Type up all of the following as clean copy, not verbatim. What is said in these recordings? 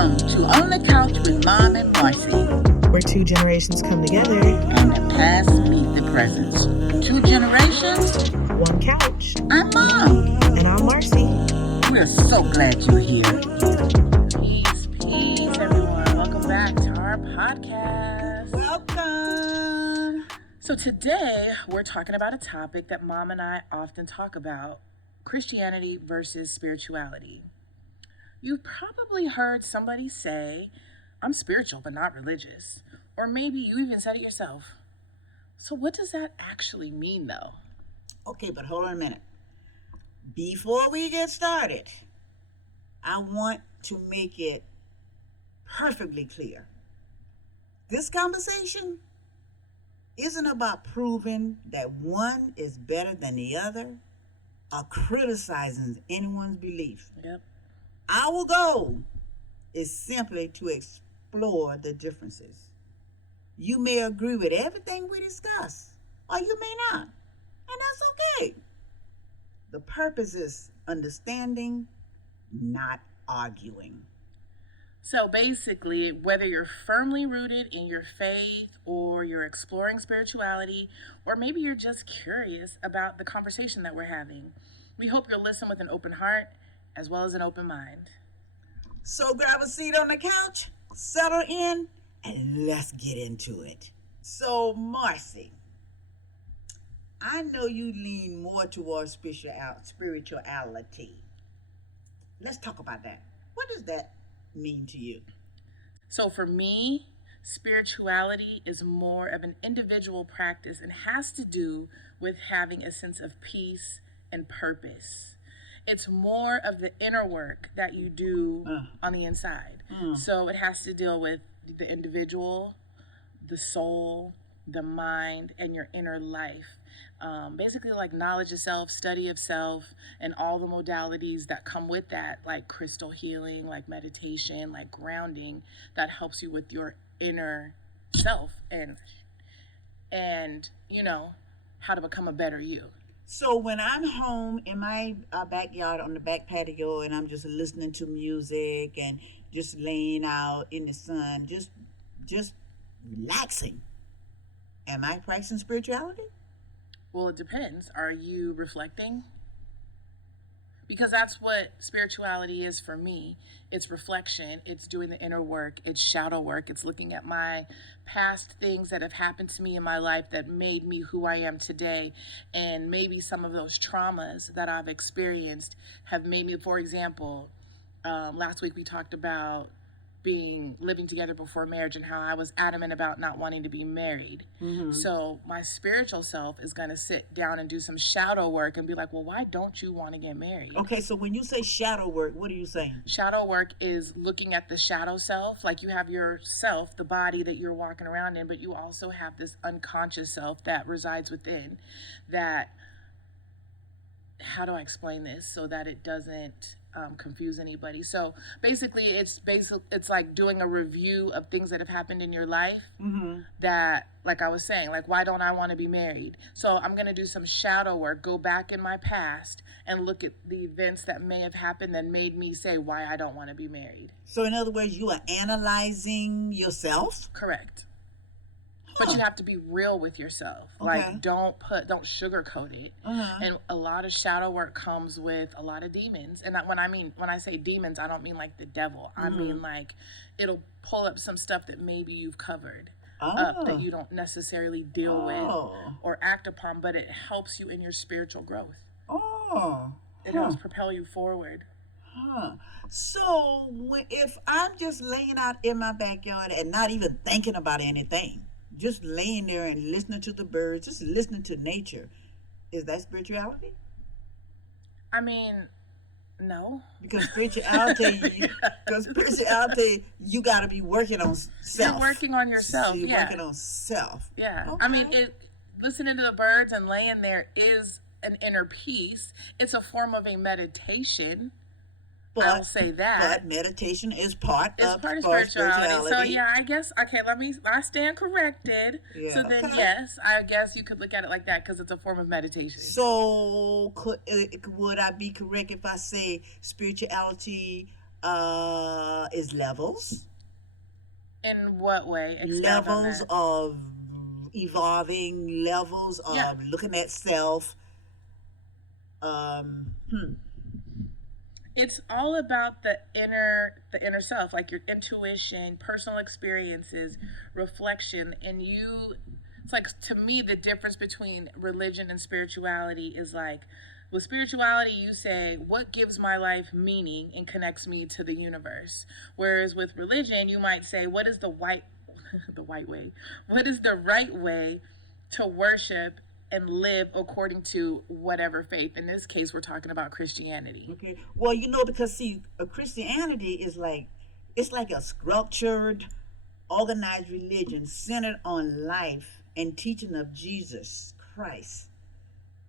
Welcome to On the Couch with Mom and Marcy, where two generations come together and the past meet the present. Two generations, one couch. I'm Mom. And I'm Marcy. We're so glad you're here. Peace, everyone. Welcome back to our podcast. Welcome. So today, we're talking about a topic that Mom and I often talk about, Christianity versus spirituality. You've probably heard somebody say, I'm spiritual but not religious. Or maybe you even said it yourself. So what does that actually mean, though? Okay, but hold on a minute. Before we get started, I want to make it perfectly clear. This conversation isn't about proving that one is better than the other or criticizing anyone's belief. Yep. Our goal is simply to explore the differences. You may agree with everything we discuss, or you may not, and that's okay. The purpose is understanding, not arguing. So basically, whether you're firmly rooted in your faith or you're exploring spirituality, or maybe you're just curious about the conversation that we're having, we hope you'll listen with an open heart as well as an open mind. So grab a seat on the couch, settle in, and let's get into it. So Marcy, I know you lean more towards spirituality. Let's talk about that. What does that mean to you? So for me, spirituality is more of an individual practice and has to do with having a sense of peace and purpose. It's more of the inner work that you do on the inside. So it has to deal with the individual, the soul, the mind, and your inner life. Basically like knowledge of self, study of self, and all the modalities that come with that, like crystal healing, like meditation, like grounding, that helps you with your inner self and you know, how to become a better you. So when I'm home in my backyard on the back patio and I'm just listening to music and just laying out in the sun, just relaxing, am I practicing spirituality? Well, it depends. Are you reflecting? Because that's what spirituality is for me. It's reflection. It's doing the inner work. It's shadow work. It's looking at my past things that have happened to me in my life that made me who I am today. And maybe some of those traumas that I've experienced have made me, for example, last week we talked about living together before marriage and how I was adamant about not wanting to be married. So my spiritual self is going to sit down and do some shadow work and be like, well, why don't you want to get married? Okay, so when you say shadow work, what are you saying? Shadow work is looking at the shadow self. Like you have yourself, the body that you're walking around in, but you also have this unconscious self that resides within that. How do I explain this so that it doesn't confuse anybody? So basically it's like doing a review of things that have happened in your life that, like I was saying, like, why don't I want to be married? So I'm going to do some shadow work, go back in my past and look at the events that may have happened that made me say why I don't want to be married. So in other words, you are analyzing yourself? Correct. But you have to be real with yourself. Okay. Like, don't sugarcoat it. And a lot of shadow work comes with a lot of demons. And when I say demons, I don't mean like the devil. I mean like it'll pull up some stuff that maybe you've covered up that you don't necessarily deal with or act upon, but it helps you in your spiritual growth. It helps propel you forward. So if I'm just laying out in my backyard and not even thinking about anything, just laying there and listening to the birds, just listening to nature, is that spirituality? I mean, no. Because spirituality, you got to be working on self. You're working on yourself. So you're working on self. Yeah. Okay. I mean, listening to the birds and laying there is an inner peace. It's a form of a meditation. I'll say that. But meditation is part of spirituality. So yeah, I guess, okay, I stand corrected. Yeah, so then yes, I guess you could look at it like that because it's a form of meditation. So would I be correct if I say spirituality is levels. In what way? Expound on Levels that. of evolving, levels Yeah. of looking at self. Um, hmm. It's all about the inner self, like your intuition, personal experiences, reflection, and you. It's like, to me, the difference between religion and spirituality is like, with spirituality you say what gives my life meaning and connects me to the universe, whereas with religion you might say what is the white the white way, what is the right way to worship and live according to whatever faith. In this case, we're talking about Christianity. Okay. Well, because see, a Christianity is like it's like a structured, organized religion centered on life and teaching of Jesus Christ.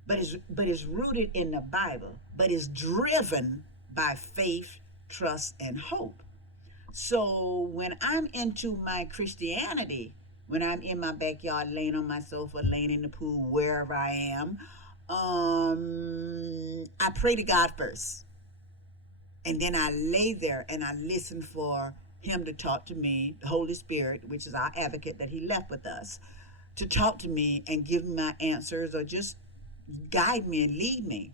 But it's rooted in the Bible, but it's driven by faith, trust, and hope. So when I'm into my Christianity, when I'm in my backyard, laying on my sofa, laying in the pool, wherever I am, I pray to God first, and then I lay there and I listen for Him to talk to me, the Holy Spirit, which is our advocate that He left with us, to talk to me and give me my answers or just guide me and lead me.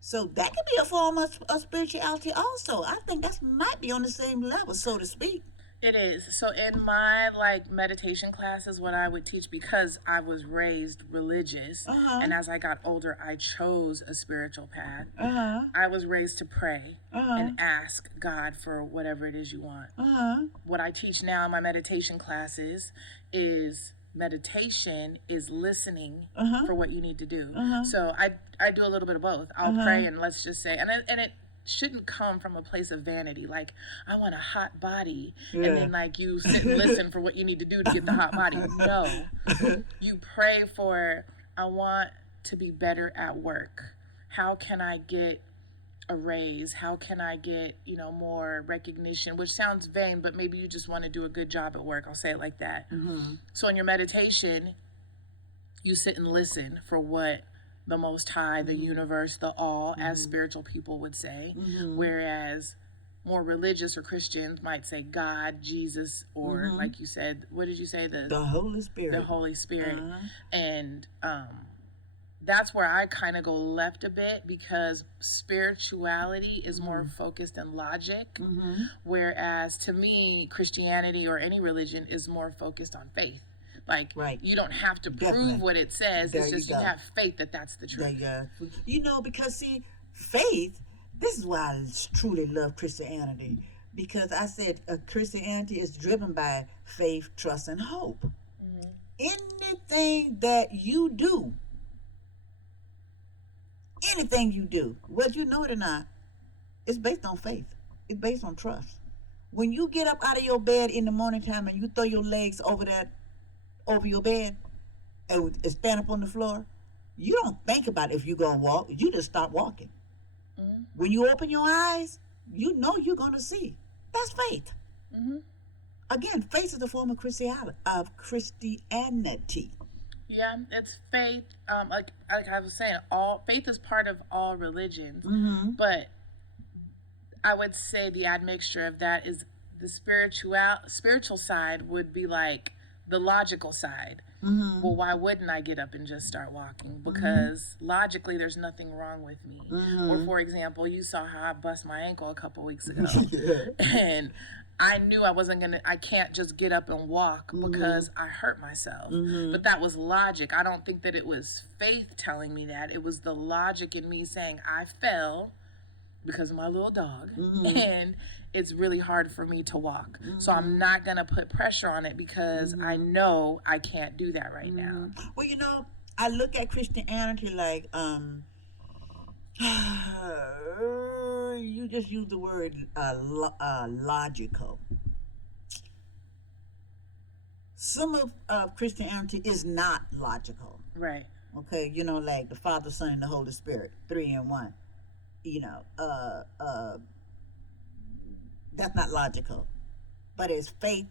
So that could be a form of spirituality also. I think that might be on the same level, so to speak. It is. So in my like meditation classes, what I would teach, because I was raised religious, and as I got older, I chose a spiritual path. I was raised to pray and ask God for whatever it is you want. What I teach now in my meditation classes is meditation is listening for what you need to do. So I do a little bit of both. I'll pray, and let's just say, and it shouldn't come from a place of vanity, like I want a hot body, and then like you sit and listen for what you need to do to get the hot body. No, you pray for, I want to be better at work. How can I get a raise? How can I get more recognition? Which sounds vain, but maybe you just want to do a good job at work. I'll say it like that. So in your meditation, you sit and listen for what the Most High, the universe, the all, as spiritual people would say, whereas more religious or Christians might say God, Jesus, or like you said, what did you say? The Holy Spirit. The Holy Spirit. And that's where I kind of go left a bit, because spirituality is more focused in logic, whereas to me, Christianity or any religion is more focused on faith. Like, you don't have to prove what it says. It's just you have faith that that's the truth. Because see, faith, this is why I truly love Christianity. Because I said Christianity is driven by faith, trust, and hope. Anything that you do, whether you know it or not, it's based on faith. It's based on trust. When you get up out of your bed in the morning time and you throw your legs over your bed and stand up on the floor, you don't think about if you're going to walk. You just start walking. When you open your eyes, you know you're going to see. That's faith. Again, faith is a form of Christianity. Yeah, it's faith. Like I was saying, all faith is part of all religions, but I would say the admixture of that is the spiritual side would be like the logical side. Well, why wouldn't I get up and just start walking? Because logically there's nothing wrong with me. Or for example, you saw how I bust my ankle a couple weeks ago. And I knew I can't just get up and walk because I hurt myself. But that was logic. I don't think that it was faith telling me that. It was the logic in me saying I fell because of my little dog, and it's really hard for me to walk. So I'm not going to put pressure on it because I know I can't do that right now. Well, I look at Christianity like, you just use the word logical. Some of Christianity is not logical. Right. Okay, like the Father, Son, and the Holy Spirit, 3 in 1. That's not logical, but it's faith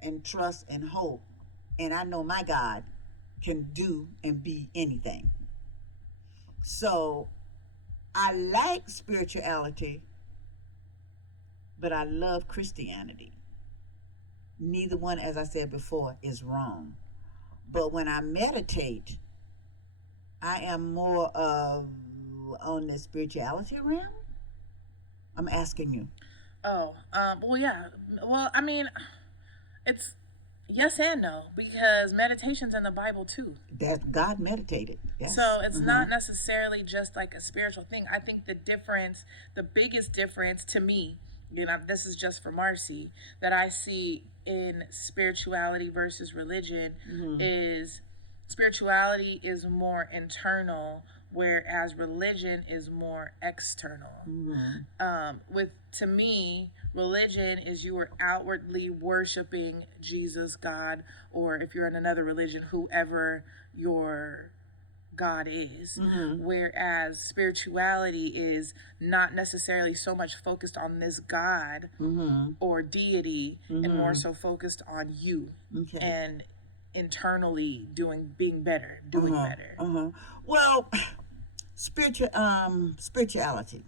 and trust and hope, and I know my God can do and be anything. So I like spirituality but I love Christianity. Neither one, as I said before, is wrong. But when I meditate, I am more of on the spirituality realm. I'm asking you. Oh, well, yeah. Well, I mean, it's yes and no because meditation's in the Bible too. That God meditated. Yes. So it's not necessarily just like a spiritual thing. I think the biggest difference to me, this is just for Marcy, that I see in spirituality versus religion is spirituality is more internal, whereas religion is more external. To me, religion is you are outwardly worshiping Jesus, God, or if you're in another religion, whoever your God is. Whereas spirituality is not necessarily so much focused on this God or deity and more so focused on you and internally being better, doing better. Well, spirituality.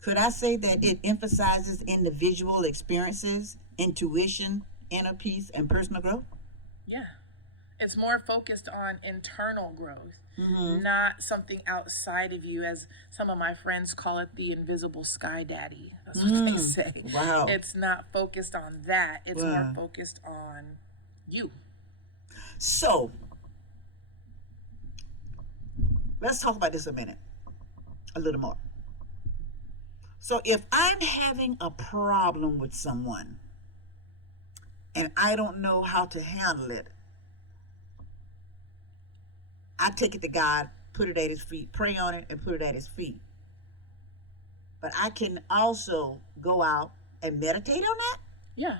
Could I say that it emphasizes individual experiences, intuition, inner peace, and personal growth? Yeah. It's more focused on internal growth, not something outside of you, as some of my friends call it, the invisible sky daddy. That's what they say. Wow. It's not focused on that. It's more focused on you. So, let's talk about this a minute, a little more. So if I'm having a problem with someone and I don't know how to handle it, I take it to God, put it at his feet, pray on it, and put it at his feet. But I can also go out and meditate on that? Yeah.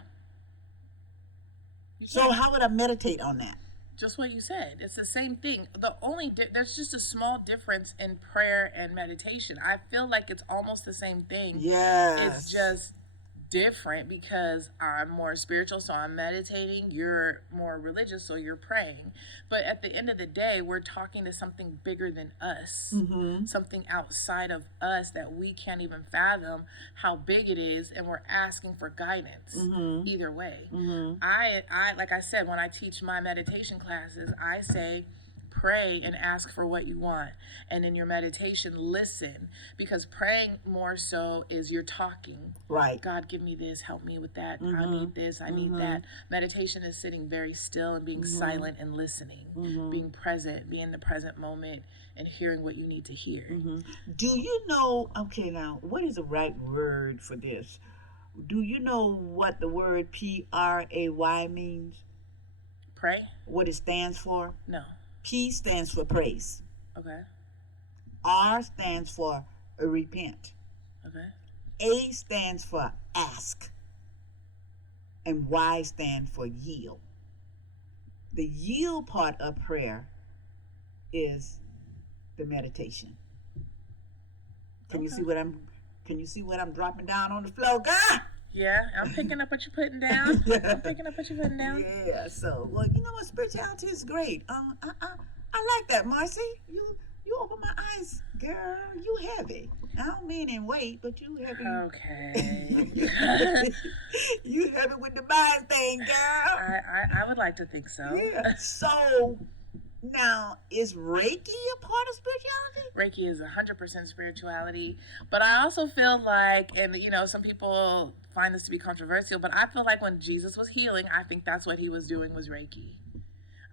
So how would I meditate on that? Just what you said. It's the same thing. There's just a small difference in prayer and meditation. I feel like it's almost the same thing. Yes. It's just different because I'm more spiritual, so I'm meditating. You're more religious, so you're praying. But at the end of the day, we're talking to something bigger than us, something outside of us that we can't even fathom how big it is, and we're asking for guidance either way. I like I said, when I teach my meditation classes, I say pray and ask for what you want, and in your meditation listen, because praying more so is you're talking, right? God, give me this, help me with that, I need this, I need that. Meditation is sitting very still and being silent and listening, being present, being in the present moment and hearing what you need to hear. Do you know, okay, now what is the right word for this? Do you know what the word PRAY means? Pray? What it stands for? No. P stands for praise. Okay. R stands for repent. Okay. A stands for ask. And Y stands for yield. The yield part of prayer is the meditation. Can you see what I'm dropping down on the floor, girl? Yeah, I'm picking up what you're putting down. I'm picking up what you're putting down. Yeah, so, well, you know what? Spirituality is great. I like that, Marcy. You open my eyes, girl. You heavy. I don't mean in weight, but you heavy. Okay. You heavy with the mind thing, girl. I would like to think so. Yeah. So, now, is Reiki a part of spirituality? Reiki is 100% spirituality, but I also feel like, and some people find this to be controversial, but I feel like when Jesus was healing, I think that's what he was doing was Reiki.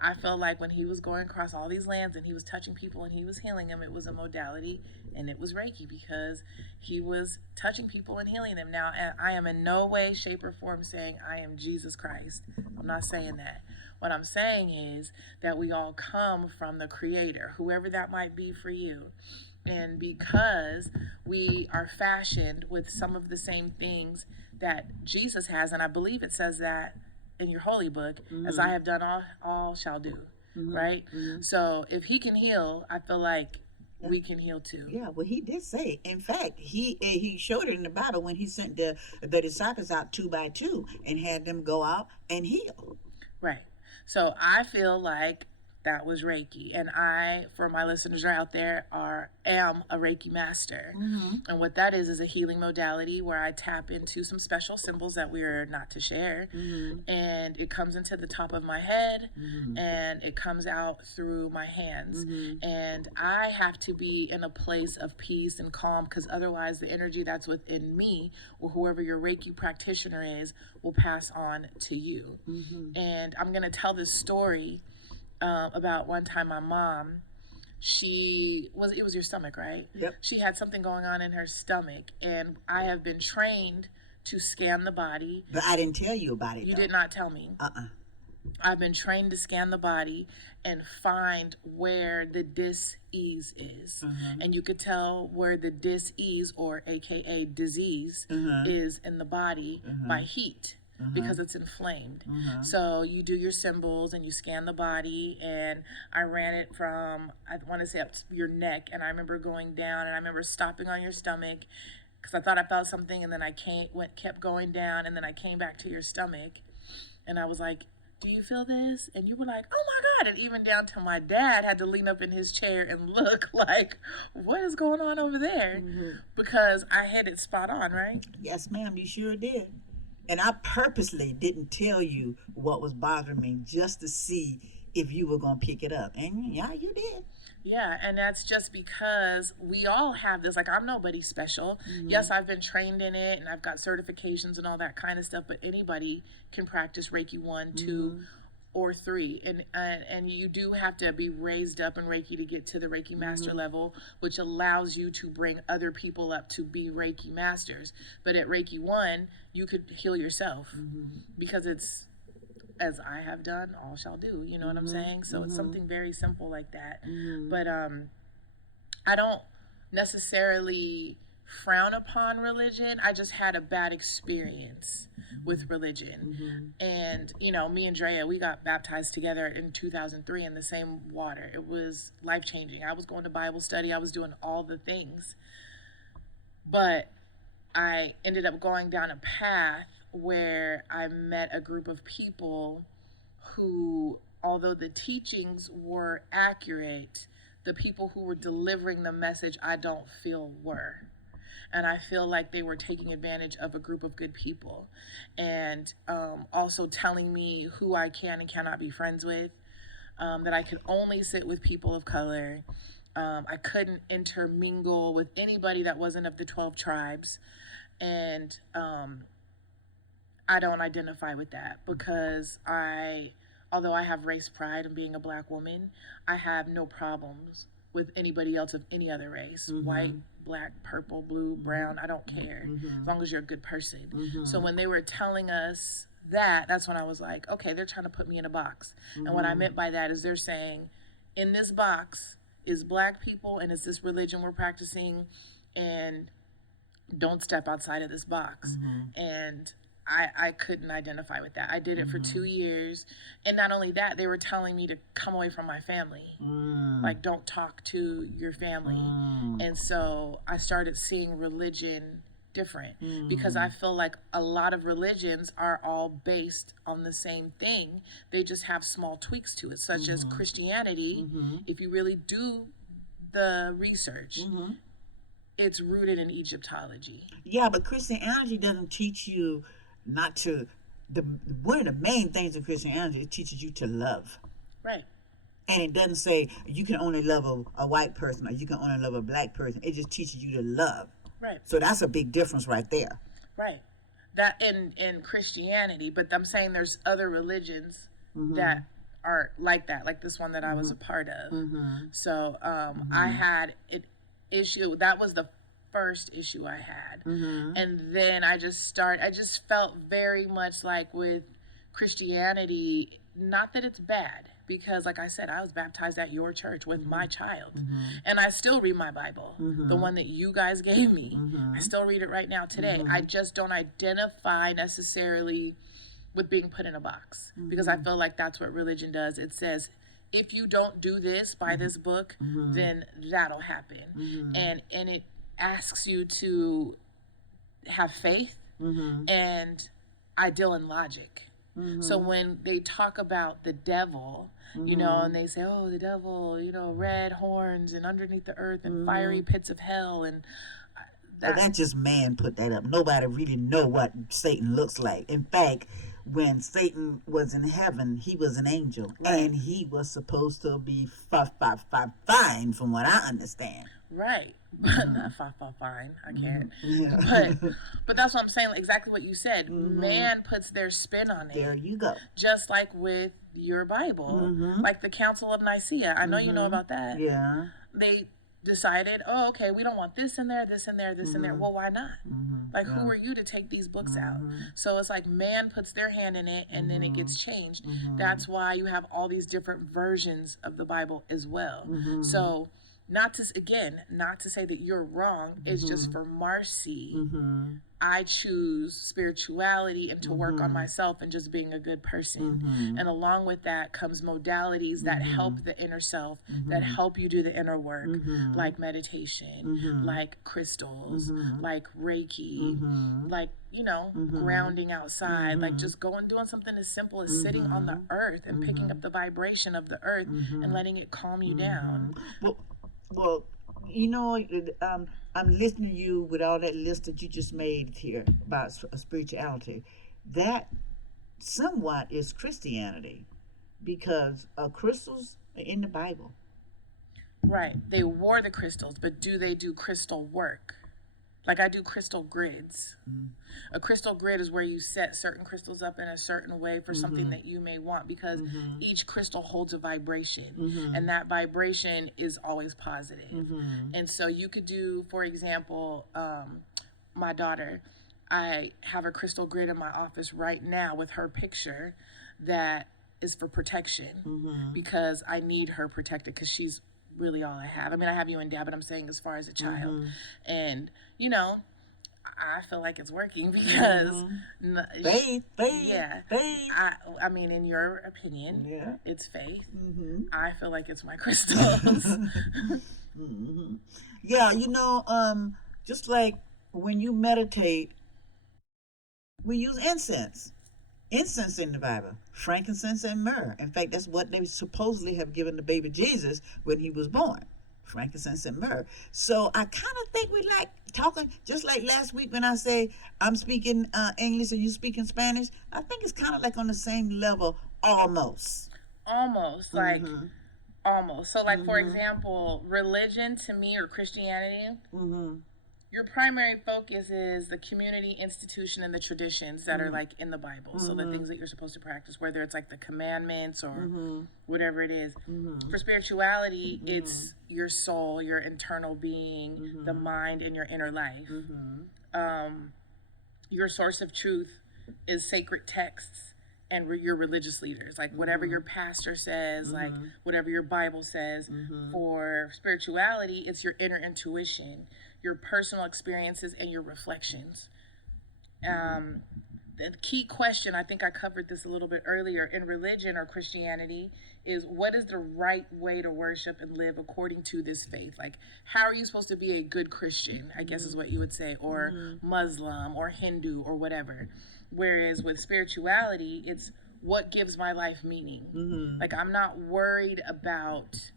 I feel like when he was going across all these lands and he was touching people and he was healing them, it was a modality and it was Reiki because he was touching people and healing them. Now, I am in no way, shape, or form saying I am Jesus Christ. I'm not saying that. What I'm saying is that we all come from the Creator, whoever that might be for you. And because we are fashioned with some of the same things that Jesus has, and I believe it says that in your holy book, as I have done, all shall do, right? So if he can heal, I feel like we can heal too. Yeah, well, he did say. In fact, he showed it in the Bible when he sent the disciples out 2 by 2 and had them go out and heal. Right. So I feel like that was Reiki. And I, for my listeners out there, am a Reiki master. And what that is a healing modality where I tap into some special symbols that we are not to share. And it comes into the top of my head and it comes out through my hands. And I have to be in a place of peace and calm, because otherwise the energy that's within me, or whoever your Reiki practitioner is, will pass on to you. And I'm going to tell this story about one time my mom, it was your stomach, right? Yep. She had something going on in her stomach, and I have been trained to scan the body. But I didn't tell you about it. You though. did not tell me. I've been trained to scan the body and find where the dis-ease is. And you could tell where the dis-ease, or AKA disease, is in the body by heat. Because it's inflamed. So you do your symbols and you scan the body, and I ran it from, I want to say, up to your neck, and I remember going down, and I remember stopping on your stomach because I thought I felt something, and then I kept going down, and then I came back to your stomach, and I was like, do you feel this? And you were like, oh my God. And even down to my dad had to lean up in his chair and look like, what is going on over there? Because I hit it spot on, right? Yes, ma'am, you sure did. And I purposely didn't tell you what was bothering me, just to see if you were going to pick it up. And yeah, you did. Yeah, and that's just because we all have this. Like, I'm nobody special. Yes, I've been trained in it, and I've got certifications and all that kind of stuff, but anybody can practice Reiki 1, 2, or 3. And you do have to be raised up in Reiki to get to the Reiki master level, which allows you to bring other people up to be Reiki masters. But at Reiki 1, you could heal yourself, because it's, as I have done, all shall do. You know what I'm saying? So it's something very simple like that. But I don't necessarily frown upon religion. I just had a bad experience with religion. And, you know, me and Drea, we got baptized together in 2003 in the same water. It was life-changing. I was going to Bible study. I was doing all the things. But I ended up going down a path where I met a group of people who, although the teachings were accurate, the people who were delivering the message I don't feel were. And I feel like they were taking advantage of a group of good people, and also telling me who I can and cannot be friends with, that I could only sit with people of color. I couldn't intermingle with anybody that wasn't of the 12 tribes. And I don't identify with that, because although I have race pride in being a Black woman, I have no problems with anybody else of any other race. White, Black, purple, blue, brown, I don't care, as long as you're a good person. So when they were telling us that's when I was like, okay, they're trying to put me in a box. And what I meant by that is they're saying, in this box is Black people, and it's this religion we're practicing, and don't step outside of this box. And I couldn't identify with that. I did it for 2 years. And not only that, they were telling me to come away from my family. Like, don't talk to your family. And so I started seeing religion different, because I feel like a lot of religions are all based on the same thing. They just have small tweaks to it, such as Christianity. If you really do the research, it's rooted in Egyptology. Yeah, but Christianity doesn't teach you not to. One of the main things of Christianity, it teaches you to love. Right. And it doesn't say you can only love a white person, or you can only love a Black person. It just teaches you to love. Right. So that's a big difference right there. Right. That in Christianity, but I'm saying there's other religions that are like that, like this one that I was a part of. So I had an issue. That was the first issue I had. And then I just felt very much like with Christianity, not that it's bad, because like I said, I was baptized at your church with my child. And I still read my Bible, the one that you guys gave me. I still read it right now today. I just don't identify necessarily with being put in a box, because I feel like that's what religion does. It says, if you don't do this by this book, then that'll happen. And it asks you to have faith, and I deal in logic. So when they talk about the devil, you know, and they say, oh, the devil, you know, red horns and underneath the earth and fiery pits of hell, and that's just man put that up. Nobody really know what Satan looks like. In fact, when Satan was in heaven, he was an angel, and he was supposed to be fine, from what I understand. Right, but not fine. I can't. But that's what I'm saying. Exactly what you said. Man puts their spin on it. There you go. Just like with your Bible, like the Council of Nicaea. I know you know about that. Yeah. They decided, oh, okay, we don't want this in there, this in there, this in there. Well, why not? Like, who are you to take these books out? So it's like man puts their hand in it, and then it gets changed. That's why you have all these different versions of the Bible as well. So not to say that you're wrong. It's just for Marcy, I choose spirituality and to work on myself and just being a good person. And along with that comes modalities that help the inner self, that help you do the inner work, like meditation, like crystals, like Reiki, like, you know, grounding outside, like just doing something as simple as sitting on the earth and picking up the vibration of the earth and letting it calm you down. Well, you know, I'm listening to you with all that list that you just made here about spirituality. That somewhat is Christianity, because crystals are in the Bible. Right. They wore the crystals, but do they do crystal work? Like I do crystal grids. A crystal grid is where you set certain crystals up in a certain way for something that you may want, because each crystal holds a vibration, and that vibration is always positive. And so you could do, for example, my daughter, I have a crystal grid in my office right now with her picture that is for protection, because I need her protected, because she's really all I have. I mean, I have you and Dad, but I'm saying as far as a child. And, you know, I feel like it's working because faith. Yeah. Faith. I mean, in your opinion, it's faith. I feel like it's my crystals. Yeah, you know, just like when you meditate, we use incense. Incense in the Bible, frankincense and myrrh. In fact, that's what they supposedly have given the baby Jesus when he was born, frankincense and myrrh. So I kind of think we like talking, just like last week when I say I'm speaking English and you speaking Spanish. I think it's kind of like on the same level, almost. Almost, like, almost. So, like, for example, religion to me, or Christianity, your primary focus is the community, institution, and the traditions that are like in the Bible. So the things that you're supposed to practice, whether it's like the commandments or whatever it is. For spirituality, it's your soul, your internal being, the mind, and your inner life. Your source of truth is sacred texts and your religious leaders, like whatever your pastor says, like whatever your Bible says. For spirituality, it's your inner intuition, your personal experiences, and your reflections. The key question, I think I covered this a little bit earlier, in religion or Christianity, is what is the right way to worship and live according to this faith? Like, how are you supposed to be a good Christian, I guess is what you would say, or Muslim or Hindu or whatever. Whereas with spirituality, it's what gives my life meaning. Like, I'm not worried about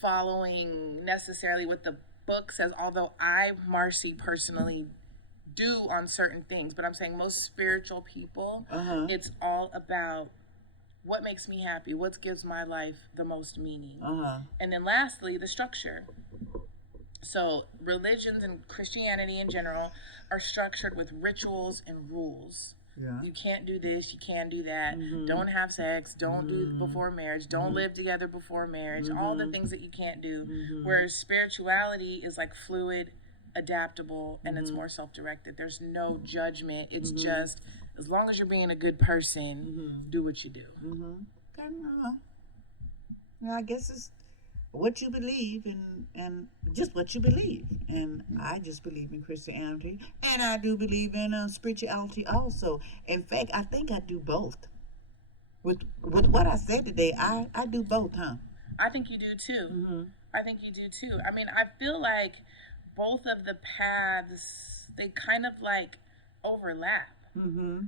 following necessarily what the book says, although I, Marcy, personally do on certain things, but I'm saying most spiritual people, it's all about what makes me happy, what gives my life the most meaning. And then lastly, the structure. So religions and Christianity in general are structured with rituals and rules. You can't do this, you can't do that, don't have sex, don't do before marriage, don't live together before marriage, all the things that you can't do. Whereas spirituality is like fluid, adaptable, and it's more self-directed. There's no judgment. It's just, as long as you're being a good person, do what you do. Okay, yeah, I guess it's what you believe, and just what you believe. And I just believe in Christianity, and I do believe in spirituality also. In fact, I think I do both. With what I said today, I do both, huh? I think you do too. I think you do too. I mean, I feel like both of the paths, they kind of like overlap,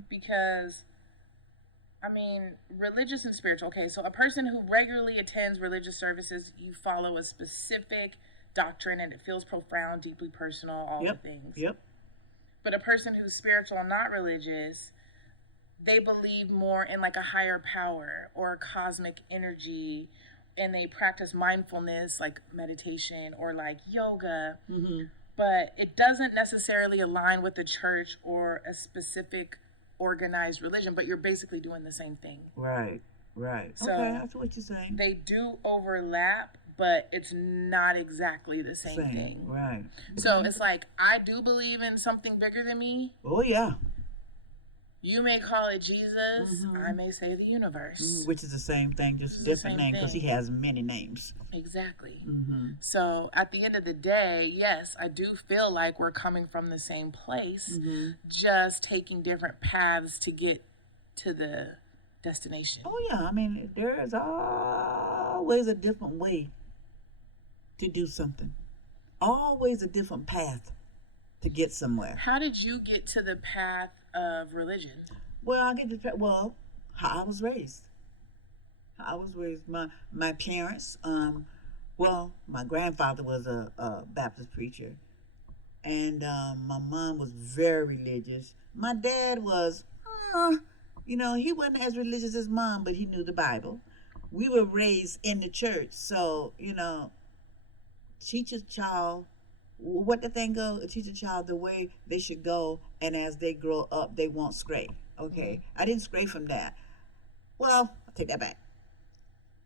because I mean, religious and spiritual. Okay, so a person who regularly attends religious services, you follow a specific doctrine and it feels profound, deeply personal, all Yep. the things. Yep. But a person who's spiritual and not religious, they believe more in like a higher power or cosmic energy, and they practice mindfulness like meditation or like yoga. Mm-hmm. But it doesn't necessarily align with the church or a specific organized religion, but you're basically doing the same thing. Right. Right. So okay, that's what you're saying. they do overlap, but it's not exactly the same thing. Right. So it's like, I do believe in something bigger than me. Oh yeah. You may call it Jesus. I may say the universe. Which is the same thing, just a It's the different same name because he thing. has many names. Exactly. Mm-hmm. So at the end of the day, yes, I do feel like we're coming from the same place, just taking different paths to get to the destination. Oh yeah, I mean there is always a different way to do something. Always a different path to get somewhere. How did you get to the path of religion? Well, I get to how I was raised. How I was raised. My parents. Well, my grandfather was a Baptist preacher, and my mom was very religious. My dad was, he wasn't as religious as mom, but he knew the Bible. We were raised in the church, so teach a child what the thing go. Teach a child the way they should go, and as they grow up, they won't stray. Okay, I didn't stray from that. Well, I'll take that back.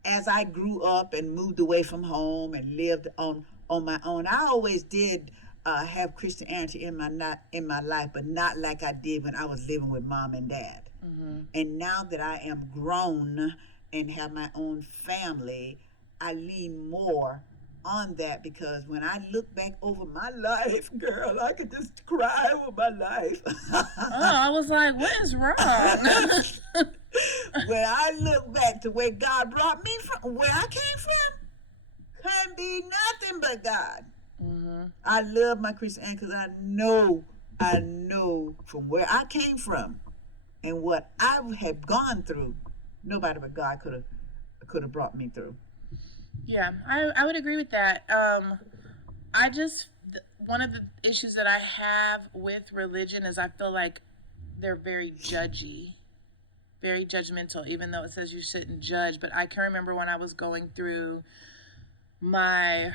As I grew up and moved away from home and lived on my own, I always did have Christianity in my life, but not like I did when I was living with mom and dad. And now that I am grown and have my own family, I lean more on that, because when I look back over my life, girl, I could just cry over my life. I was like, what is wrong? When I look back to where God brought me from, where I came from, can't be nothing but God. I love my Christianity because I know from where I came from and what I have gone through, nobody but God could have brought me through. Yeah, I would agree with that. One of the issues that I have with religion is I feel like they're very judgy, very judgmental, even though it says you shouldn't judge. But I can remember when I was going through my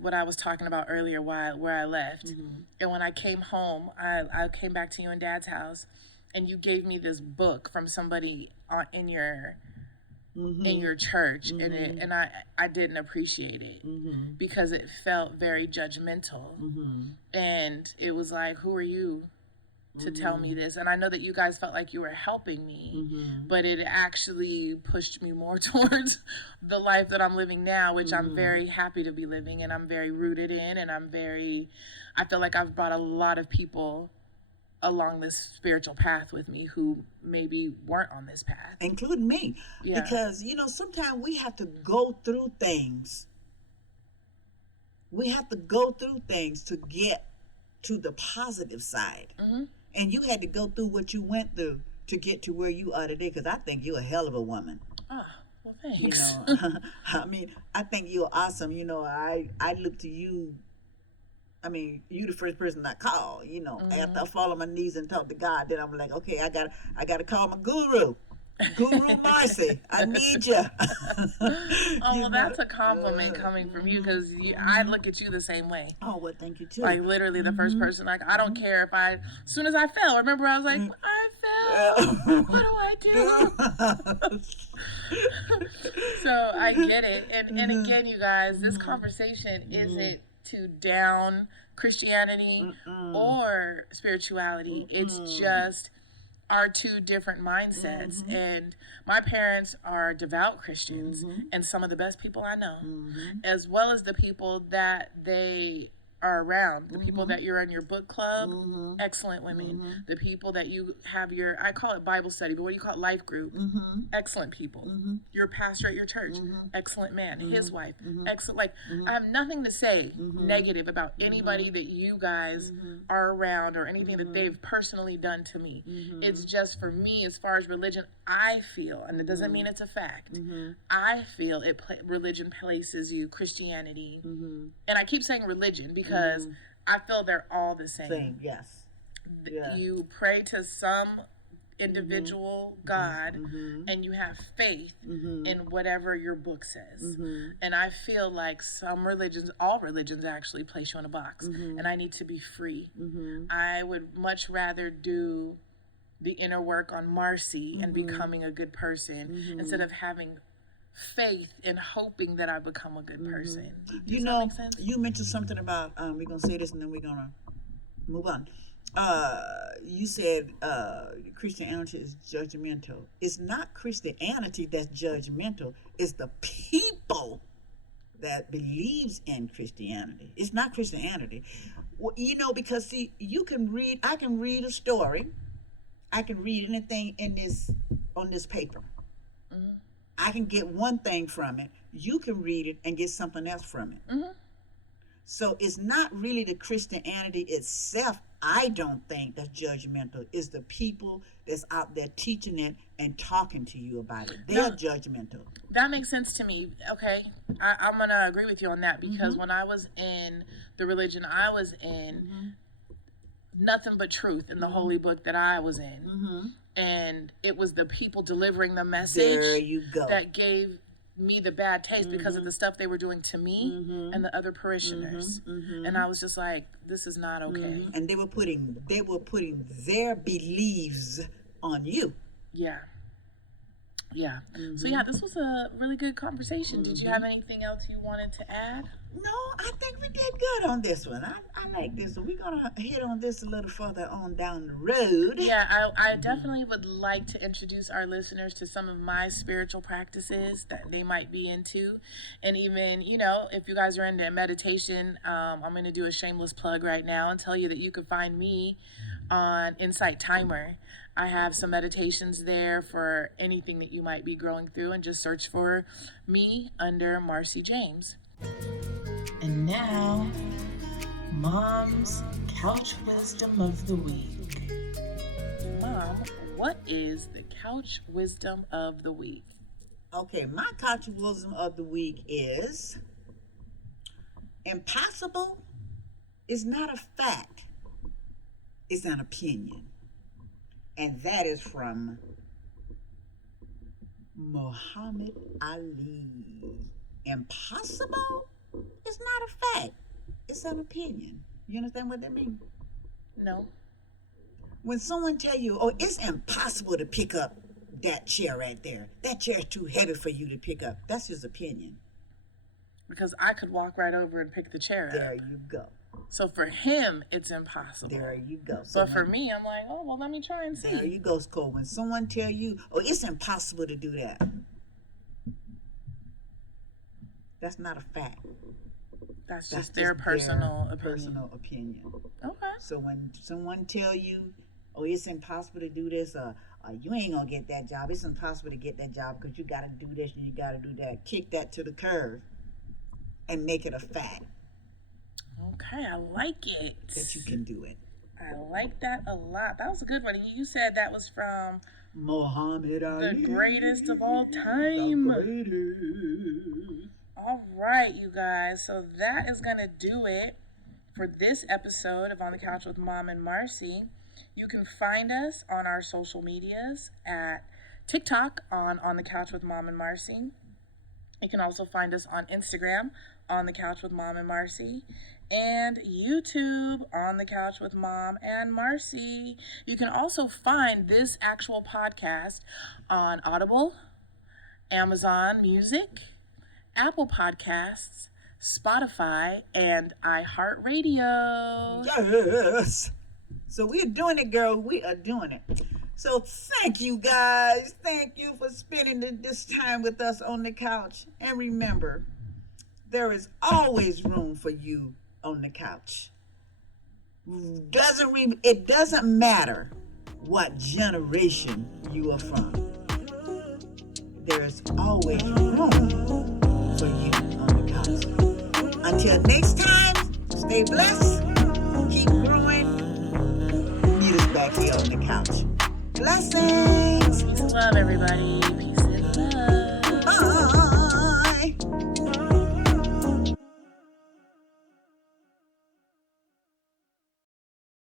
what I was talking about earlier, where I left. And when I came home, I came back to you and Dad's house, and you gave me this book from somebody in your church, and I didn't appreciate it because it felt very judgmental, and it was like, who are you to tell me this? And I know that you guys felt like you were helping me, but it actually pushed me more towards the life that I'm living now, which I'm very happy to be living, and I'm very rooted in, and I feel like I've brought a lot of people along this spiritual path with me who maybe weren't on this path, including me. Yeah. Because sometimes we have to go through things. We have to go through things to get to the positive side. And you had to go through what you went through to get to where you are today, because I think you're a hell of a woman. Oh, well, thanks. I mean, I think you're awesome. I look to you. I mean, you the first person I call, after I fall on my knees and talk to God, then I'm like, okay, I got to call my guru, Marcy. I need you. Well, that's a compliment coming from you, because I look at you the same way. Oh, well, thank you too. Like literally the first person, like, I don't care if as soon as I fell, remember I was like, I fell, what do I do? So I get it. And again, you guys, this conversation isn't to down Christianity or spirituality. It's just our two different mindsets. And my parents are devout Christians and some of the best people I know, as well as the people that they are around, the people that you're in your book club, Mm-hmm. excellent women. Mm-hmm. The people that you have your, I call it Bible study, but what do you call it, life group? Mm-hmm. Excellent people. Mm-hmm. Your pastor at your church, Mm-hmm. excellent man. Mhm. His wife, Mhm. excellent. Like, Mhm. I have nothing to say Mhm. negative about anybody that you guys Mhm. are around or anything that Mhm. they've personally done to me. Mhm. It's just for me, as far as religion, I feel, and it doesn't mean it's a fact, Mhm. I feel religion places you, Christianity, Mhm. and I keep saying religion because I feel they're all the same. Same, yes. Yeah. You pray to some individual God Mhm. and you have faith Mhm. in whatever your book says. Mhm. And I feel like some religions, all religions actually place you in a box, Mhm. and I need to be free. Mhm. I would much rather do the inner work on Marcy and becoming a good person instead of having faith and hoping that I become a good person. You Does that know, make sense? you mentioned something about we're gonna say this and then we're gonna move on. You said Christianity is judgmental. It's not Christianity that's judgmental. It's the people that believes in Christianity. It's not Christianity. Well, you know, because see, I can read a story. I can read anything on this paper. Mm-hmm. I can get one thing from it. You can read it and get something else from it. Mm-hmm. So it's not really the Christianity itself, I don't think, that's judgmental. It's the people that's out there teaching it and talking to you about it. They're judgmental. That makes sense to me. Okay, I'm going to agree with you on that because when I was in the religion I was in, nothing but truth in the holy book that I was in. And it was the people delivering the message There you go. that gave me the bad taste because of the stuff they were doing to me and the other parishioners. And I was just like, this is not okay. And they were putting their beliefs on you. Yeah. Yeah. So yeah, this was a really good conversation. Did you have anything else you wanted to add? No, I think we did good on this one. I like this one. We're going to hit on this a little further on down the road. Yeah, I definitely would like to introduce our listeners to some of my spiritual practices that they might be into. And even, you know, if you guys are into meditation, I'm going to do a shameless plug right now and tell you that you can find me on Insight Timer. I have some meditations there for anything that you might be going through, and just search for me under Marcy James. And now, Mom's Couch Wisdom of the Week. Mom, what is the couch wisdom of the week? Okay, my couch wisdom of the week is impossible is not a fact, it's an opinion. And that is from Muhammad Ali. Impossible is not a fact, it's an opinion. You understand what that means? No. When someone tell you, oh, it's impossible to pick up that chair right there. That chair is too heavy for you to pick up. That's his opinion. Because I could walk right over and pick the chair up. There you go. So for him, it's impossible. There you go. So But for me, I'm like, oh, well, let me try and see. there you go, Cole. When someone tell you, oh, it's impossible to do that, that's not a fact. That's That's just their personal opinion. Personal opinion. Okay. So when someone tell you, oh, it's impossible to do this, you ain't gonna get that job. It's impossible to get that job because you gotta do this and you gotta do that. Kick that to the curb and make it a fact Okay, I like it. that you can do it. I like that a lot. That was a good one. You said that was from Muhammad Ali, the greatest of all time. The greatest. All right, you guys. So that is going to do it for this episode of On the Couch with Mom and Marcy. You can find us on our social medias at TikTok on the Couch with Mom and Marcy. You can also find us on Instagram on the Couch with Mom and Marcy, and YouTube on the Couch with Mom and Marcy. You can also find this actual podcast on Audible, Amazon Music, Apple Podcasts, Spotify, and iHeartRadio. Yes. So we're doing it, girl. We are doing it. So thank you, guys. Thank you for spending this time with us on the couch. And remember, there is always room for you on the couch. It doesn't matter what generation you are from. There's always room for you on the couch. Until next time, stay blessed, keep growing. Meet us back here on the couch. Blessings. Peace and love, everybody. Peace and love.